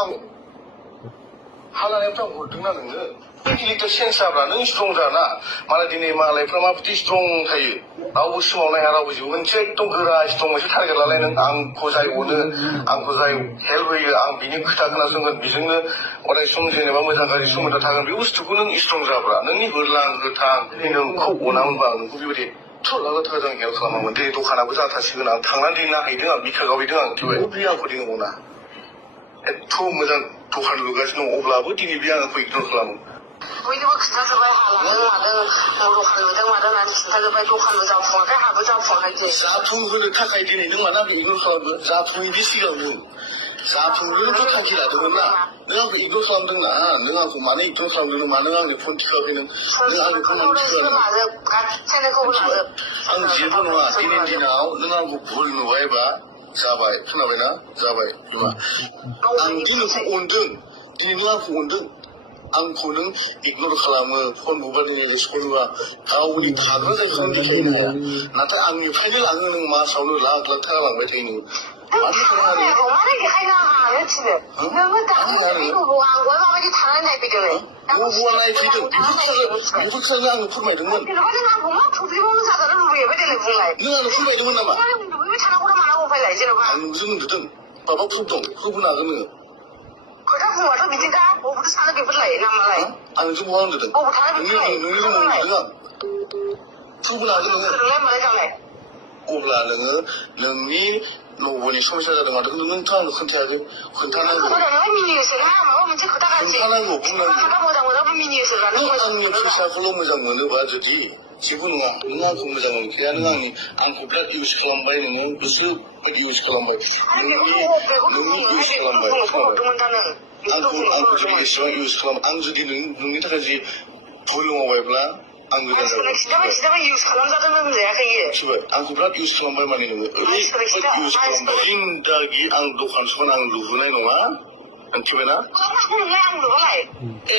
खालामो हालानायफ्रा हरदोंना नोङो इन्टेलेक्टुवेल सेन्स जाब्ला नों स्ट्रं जाना मालाय दिनै मालायफ्रा माबायदि स्ट्रं थायो रावबो सिमाव नाया रावबो जेबो मोनसे एकदम गोरा स्ट्रं मोनसे टारगेट लालाय नों आंखौ जाय अनो आंखौ जाय हेल्प होयो आं बिनि खोथा खोनासंगोन बेजोंनो अराय सम जेनेबा मोजां गाज्रि सोमोन्दो थागोन बे बुस्थुखौ नों स्ट्रं जाब्ला नोंनि होरलां होथां नोंखौ अनामोनबा नोंखौ बेबायदि थुरलागा थाखाय हेल्प खालामामोन दिनै दखानाबो जाथासिगोन आं थांनानै दिनै नायहैदों आं बिखा गावहैदों आं बे आंखौ दिनै अना एथ' मोजां दखान लुगासिनो दं अब्लाबो दिनै बे आंखौ इगनर खालामो बयनोबो खिन्थाजोब्बाय हालादों मादों दखान लुदों मादों होननानै खिन्थाजोब्बाय दखानबो जाफुङाखै हाबो जाफुङाखै जाफुंहोनो थाखाय दिनै नों मानो आंखौ इगनर खालामदों जाफुङैनि सिगां नों जाफुंहोनोथ' थांखि लादोंमोन ना नों आंखौ इगनर खालामदों ना नों आंखौ मानो इगनर खालामदों मानो आंनो फन थिखाखै नों आंनो फन मानो थिखाखै आं जेबो नङा दिनैनि दिनाव नों आंखौ भुल नुबायबा जाबाय खोनाबायना जाबाय बिमा आं दि नोंखौ अनदों दिनै नों आंखौ अनदों आंखौ नों इगनर खालामो फन बुबा नोङो रेसपन्ड होआ गावनि थाग्रा जायगाखौ देखायनो हाया नाथाय आंनिफ्रायनो लाङो नों मासावनो लाख लाख थाखा लांबाय थायो नोङो मानो देखायनो हानो थिनो नोङो बबेया नायफैदों बेफोरखौ आंनो फोरमायदोंमोन नों आंनो फोरमायदोंमोन नामा आं नोंजों उन्दुदों माबा प्रुफ दं प्रुफ होनो हागोन नोङो खोथा बुङाथ' बिदिखा बबेथ' सानो बेफोरलाय नामालाय आं नोंजों बहा उन्दुदों नोंनि रुमाव उन्दुदों आं प्रुफ होनो हागोन नोङो अब्ला नोङो नोंनि न'बोनि समस्या जादों माथो नोंथ' आंनो खोन्थायाखै खोन्थानांगौ खोन्थानांगौ बुंनांगौ आंनि फैसाखौल' मोजां मोनोबा जुदि जेबो नङा नों आंखौ मोजां मोनखाया नों आंखौ बिराद इउज खालामबाय नोङो गोसो बायदि इउज खालामबाय नोंनि इउज खालामबाय आंखौ जुदि एसेबां इउज खालाम आं जुदि नोंनि थाखाय जि भुल मावबायब्ला आं गोदान आंखौ बिराद इउज खालामबाय माने नोङो ओरैबायदि इउज खालामबाय जिन्दागि आं दखान सखान आं लुबोनाय नङा मिथिबायना ए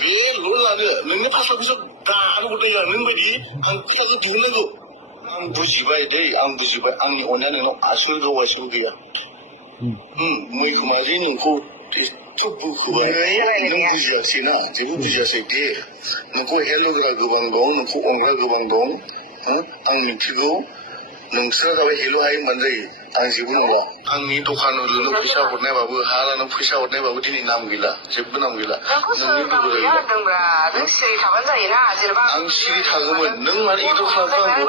बे लन लानो नोंनि फास्ला फैसा दानो हरदों आं नों बायदि आं फैसाखौ दिहुननांगौ आं बुजिबाय दै आं बुजिबाय आंनि अननाया नोंनाव आसोल गावगासिनो गैया मैखोमाजों नोंखौ एथ' बुखोबाय नों बुजियासै ना जेबो बुजियासै दे नोंखौ हेल्प होग्रा गोबां दं नोंखौ अनग्रा गोबां दं आं मिथिगौ नोंसोरा जाबाय हेल' हायो होनबानो जायो आं जेबो नंला आंनि दखान लुनो फैसा हरनायबाबो हा लानो फैसा हरनायबाबो दिनै नाम गैला जेबो नाम गैला नोंनि दुखु आं सिरि थागौमोन नों मानो इगनर खालामखो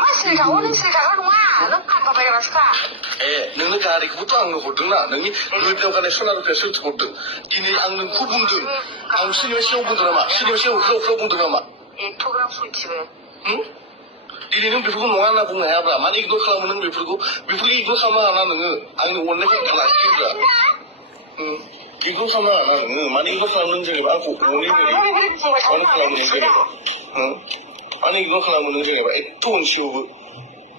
ए नोंनो गारिखौबोथ' आंनो हरदोंना नोंनि गोदोआव गारनाय सना रुफाया सोरथो हरदों दिनै आं नोंखौ बुंदों आं सोरनिबा सिगाङाव बुंदों नामा सोरनिबा सिगाङाव उफ्राव बुंदों नामा दिनै नों बेफोरखौ नङा होनना बुंनो हायाब्ला मानो इगनर खालामो नों बेफोरखौ इगनर खालामनो हाना नोङो आंनि अननायखौ लाखियोब्ला इगनर खालामनो हाना नोङो मानो इगनर खालामो नों जेनेबा आंखौ अनै मानो खालामो नों जेनेबा मानो इगनर खालामो नों जेनेबा एथ' अनसेयावबो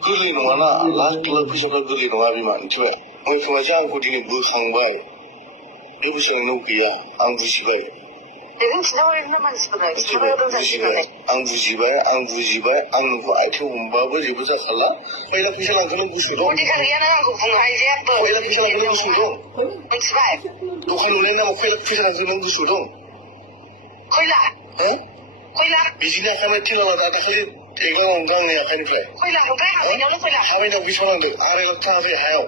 गोरलै नङाना लाख लाख फैसाफ्रा गोरलै नङा बिमा मिथिबाय मैखोमाजों आंखौ दिनै बोखांबाय बे बुस्थुआ नोंनाव गैया आं बुजिबाय आं बुजिबाय आं नोंखौ आथिं हमबाबो जेबो जाखाला खयला फैसा लांखानो गुसु दं खयला फैसा लांखानो गुसु दं दखान लुनायनि नामाव खयला फैसा लांखानो गुसु दं बिदिनो आखाइनिफ्राय थिनला दाखालि एगार' आंनि आखाइनिफ्राय हाबायना बेसेबां नांदों 2.5 लाख थाङाखै हायाव